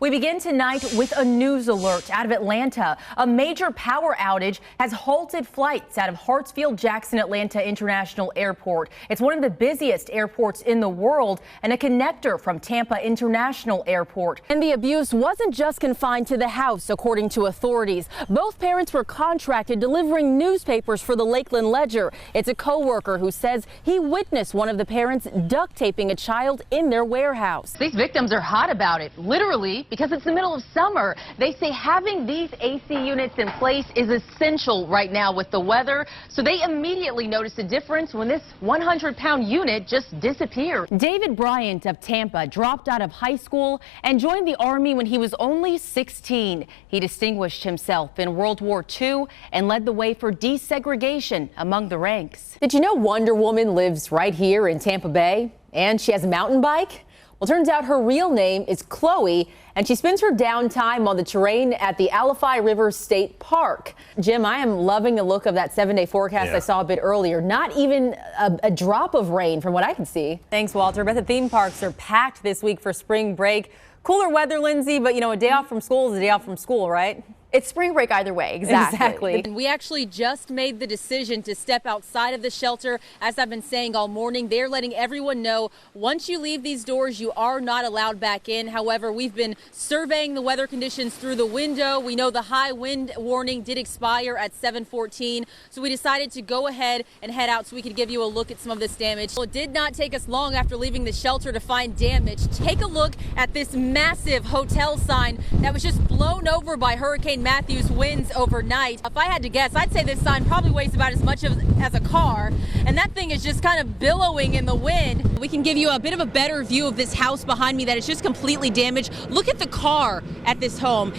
We begin tonight with a news alert out of Atlanta. A major power outage has halted flights out of Hartsfield-Jackson Atlanta International Airport. It's one of the busiest airports in the world and a connector from Tampa International Airport. And the abuse wasn't just confined to the house, according to authorities. Both parents were contracted delivering newspapers for the Lakeland Ledger. It's a co-worker who says he witnessed one of the parents duct taping a child in their warehouse. These victims are hot about it, literally, because it's the middle of summer. They say having these AC units in place is essential right now with the weather. So they immediately noticed a difference when this 100-pound unit just disappeared. David Bryant of Tampa dropped out of high school and joined the Army when he was only 16. He distinguished himself in World War II and led the way for desegregation among the ranks. Did you know Wonder Woman lives right here in Tampa Bay? And she has a mountain bike? Well, turns out her real name is Chloe, and she spends her downtime on the terrain at the Alafai River State Park. Jim, I am loving the look of that 7-day forecast I saw a bit earlier. Not even a drop of rain from what I can see. Thanks, Walter. But the theme parks are packed this week for spring break. Cooler weather, Lindsay, but you know, a day off from school is a day off from school, right? It's spring break either way. Exactly. And we actually just made the decision to step outside of the shelter. As I've been saying all morning, they're letting everyone know once you leave these doors, you are not allowed back in. However, we've been surveying the weather conditions through the window. We know the high wind warning did expire at 7:14. So we decided to go ahead and head out so we could give you a look at some of this damage. Well, it did not take us long after leaving the shelter to find damage. Take a look at this massive hotel sign that was just blown over by Hurricane Matthew's winds overnight. If I had to guess, I'd say this sign probably weighs about as much as a car, and that thing is just kind of billowing in the wind. We can give you a bit of a better view of this house behind me that is just completely damaged. Look at the car at this home.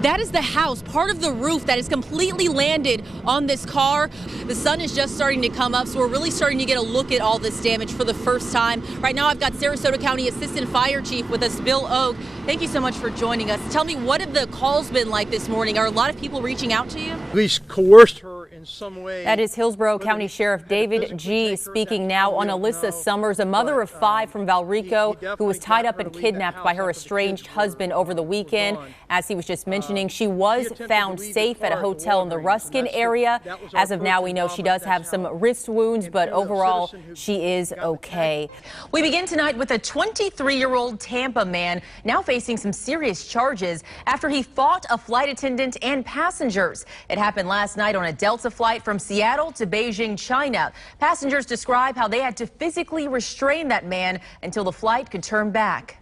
That is the house, part of the roof that is completely landed on this car. The sun is just starting to come up, so we're really starting to get a look at all this damage for the first time. Right now, I've got Sarasota County Assistant Fire Chief with us, Bill Oak. Thank you so much for joining us. Tell me, what have the calls been like this morning? Are a lot of people reaching out to you? Police coerced her in some way. That is Hillsborough County Sheriff David G. speaking now on Alyssa Summers, a mother of 5 from Valrico, who was tied up and kidnapped by her estranged husband over the weekend. As he was just mentioning, she was found safe at a hotel in the Ruskin area. As of now, we know she does have some wrist wounds, but overall, she is okay. We begin tonight with a 23-year-old Tampa man now facing some serious charges after he fought a flight attendant and passengers. It happened last night on a Delta flight from Seattle to Beijing, China. Passengers describe how they had to physically restrain that man until the flight could turn back.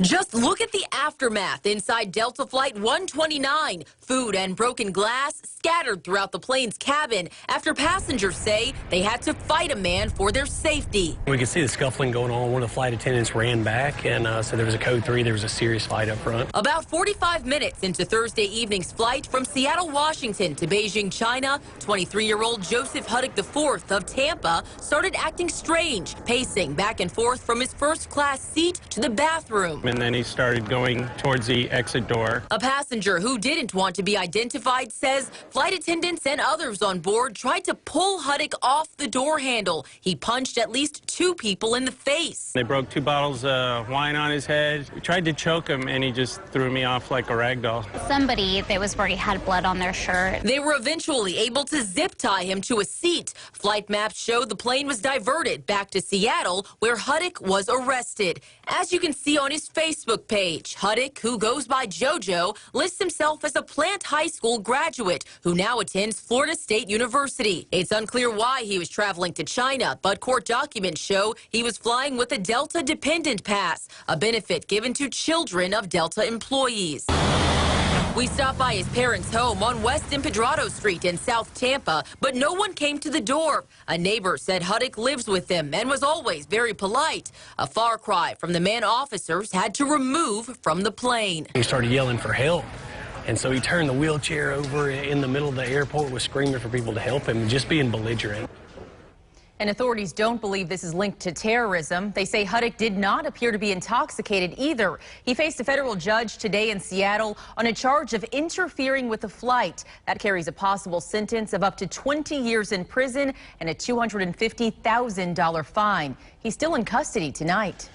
Just look at the aftermath inside Delta Flight 129. Food and broken glass scattered throughout the plane's cabin after passengers say they had to fight a man for their safety. We could see the scuffling going on. One of the flight attendants ran back, and so there was a code 3. There was a serious fight up front. About 45 minutes into Thursday evening's flight from Seattle, Washington to Beijing, China, 23-year-old Joseph Huddick IV of Tampa started acting strange, pacing back and forth from his first-class seat to the bathroom. And then he started going towards the exit door. A passenger who didn't want to be identified says flight attendants and others on board tried to pull Huddick off the door handle. He punched at least 2 people in the face. They broke 2 bottles of wine on his head. We tried to choke him, and he just threw me off like a rag doll. Somebody that was already had blood on their shirt. They were eventually able to zip tie him to a seat. Flight maps showed the plane was diverted back to Seattle, where Huddick was arrested. As you can see on his Facebook page, Huddick, who goes by JoJo, lists himself as a Plant High School graduate who now attends Florida State University. It's unclear why he was traveling to China, but court documents show he was flying with a Delta Dependent Pass, a benefit given to children of Delta employees. We stopped by his parents' home on West Empedrado Street in South Tampa, but no one came to the door. A neighbor said Huddick lives with them and was always very polite. A far cry from the man officers had to remove from the plane. He started yelling for help, and so he turned the wheelchair over in the middle of the airport, was screaming for people to help him, just being belligerent. And authorities don't believe this is linked to terrorism. They say Huddick did not appear to be intoxicated either. He faced a federal judge today in Seattle on a charge of interfering with a flight. That carries a possible sentence of up to 20 years in prison and a $250,000 fine. He's still in custody tonight.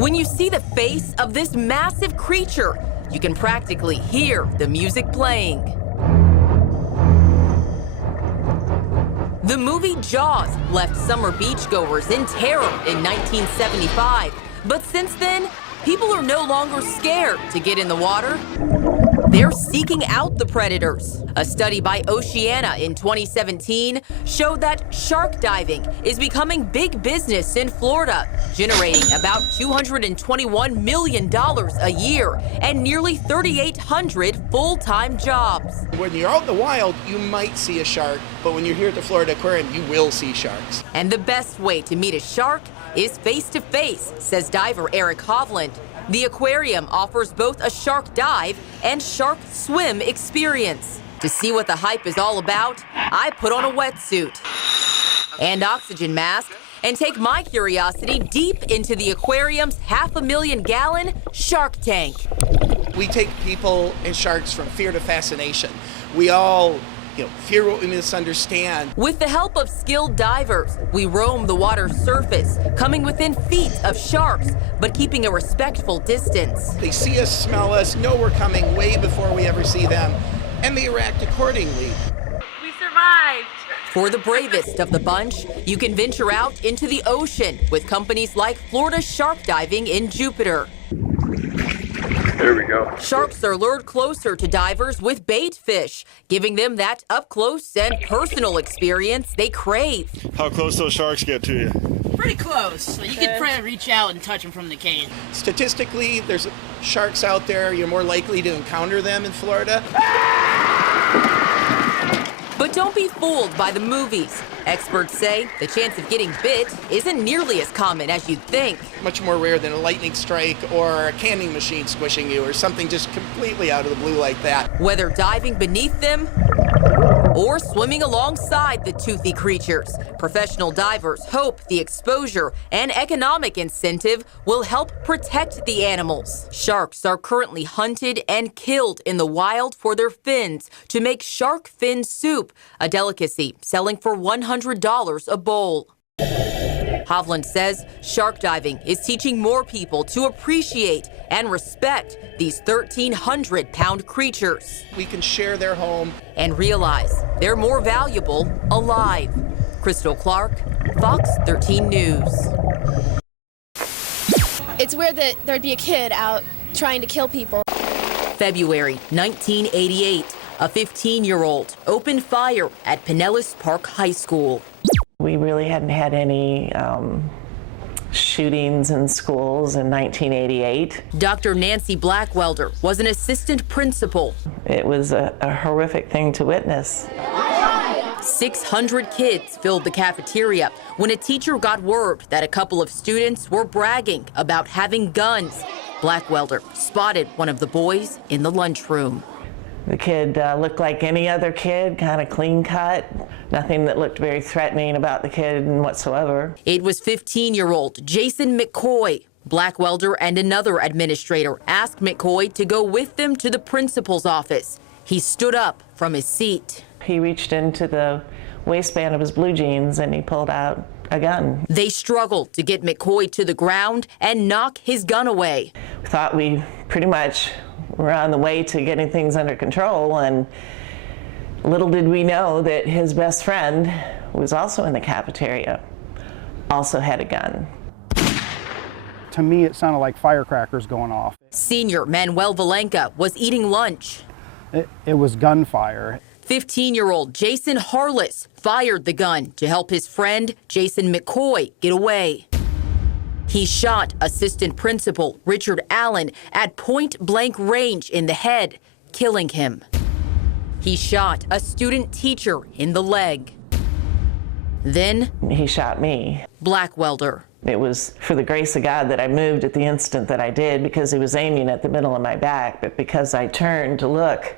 When you see the face of this massive creature, you can practically hear the music playing. The movie Jaws left summer beachgoers in terror in 1975. But since then, people are no longer scared to get in the water. They're seeking out the predators. A study by Oceana in 2017 showed that shark diving is becoming big business in Florida, generating about $221 million a year and nearly 3,800 full-time jobs. When you're out in the wild, you might see a shark, but when you're here at the Florida Aquarium, you will see sharks. And the best way to meet a shark is face-to-face, says diver Eric Hovland. The aquarium offers both a shark dive and shark swim experience. To see what the hype is all about, I put on a wetsuit and oxygen mask and take my curiosity deep into the aquarium's 500,000-gallon shark tank. We take people and sharks from fear to fascination. We all fear what we misunderstand. With the help of skilled divers, we roam the water's surface, coming within feet of sharks, but keeping a respectful distance. They see us, smell us, know we're coming way before we ever see them, and they react accordingly. We survived! For the bravest of the bunch, you can venture out into the ocean with companies like Florida Shark Diving in Jupiter. There we go. Sharks are lured closer to divers with bait fish, giving them that up-close and personal experience they crave. How close those sharks get to you? Pretty close. So you can probably reach out and touch them from the cage. Statistically, there's sharks out there. You're more likely to encounter them in Florida. But don't be fooled by the movies. Experts say the chance of getting bit isn't nearly as common as you'd think. Much more rare than a lightning strike or a canning machine squishing you or something just completely out of the blue like that. Whether diving beneath them or swimming alongside the toothy creatures, professional divers hope the exposure and economic incentive will help protect the animals. Sharks are currently hunted and killed in the wild for their fins to make shark fin soup, a delicacy selling for $100 a bowl. Hovland says shark diving is teaching more people to appreciate and respect these 1,300-pound creatures. We can share their home and realize they're more valuable alive. Crystal Clark, Fox 13 News. It's weird that there'd be a kid out trying to kill people. February 1988, a 15-year-old opened fire at Pinellas Park High School. We really hadn't had any shootings in schools in 1988. Dr. Nancy Blackwelder was an assistant principal. It was a horrific thing to witness. 600 kids filled the cafeteria when a teacher got word that a couple of students were bragging about having guns. Blackwelder spotted one of the boys in the lunchroom. The kid looked like any other kid, kind of clean cut. Nothing that looked very threatening about the kid whatsoever. It was 15-year-old Jason McCoy. Blackwelder and another administrator asked McCoy to go with them to the principal's office. He stood up from his seat. He reached into the waistband of his blue jeans and he pulled out a gun. They struggled to get McCoy to the ground and knock his gun away. We thought we pretty much were on the way to getting things under control, and little did we know that his best friend, who was also in the cafeteria, also had a gun. To me, it sounded like firecrackers going off. Senior Manuel Valenca was eating lunch. It was gunfire. 15-year-old Jason Harless fired the gun to help his friend Jason McCoy get away. He shot assistant principal Richard Allen at point-blank range in the head, killing him. He shot a student teacher in the leg. Then he shot me. Blackwelder. It was for the grace of God that I moved at the instant that I did, because he was aiming at the middle of my back, but because I turned to look,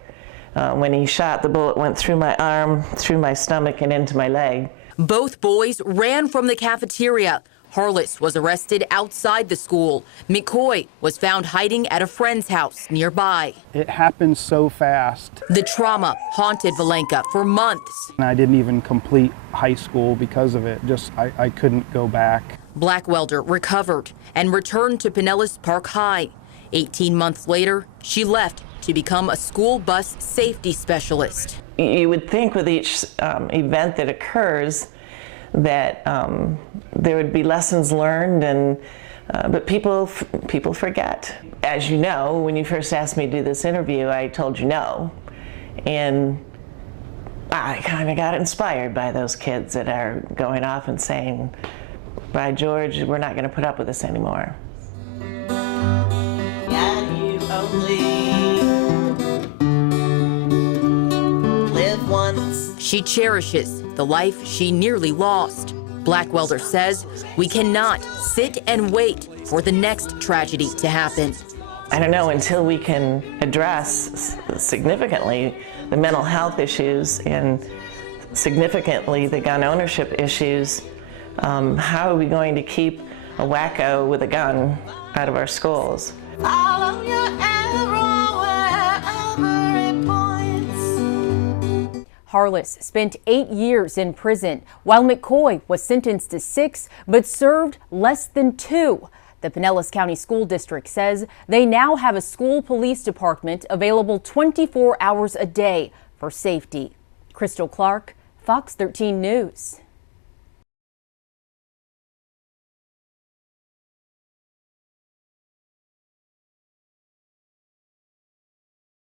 when he shot, the bullet went through my arm, through my stomach, and into my leg. Both boys ran from the cafeteria. Harless was arrested outside the school. McCoy was found hiding at a friend's house nearby. It happened so fast. The trauma haunted Valenca for months. And I didn't even complete high school because of it. I couldn't go back. Blackwelder recovered and returned to Pinellas Park High. 18 months later, she left to become a school bus safety specialist. You would think with each event that occurs that there would be lessons learned, but people forget. As you know, when you first asked me to do this interview, I told you no. And I kind of got inspired by those kids that are going off and saying, by George, we're not going to put up with this anymore. And you only live once. She cherishes the life she nearly lost. Blackwelder says we cannot sit and wait for the next tragedy to happen. I don't know, until we can address significantly the mental health issues and significantly the gun ownership issues, how are we going to keep a wacko with a gun out of our schools? Follow your arrow wherever it points. Harless spent 8 years in prison, while McCoy was sentenced to 6 but served less than 2. The Pinellas County School District says they now have a school police department available 24 hours a day for safety. Crystal Clark, Fox 13 News.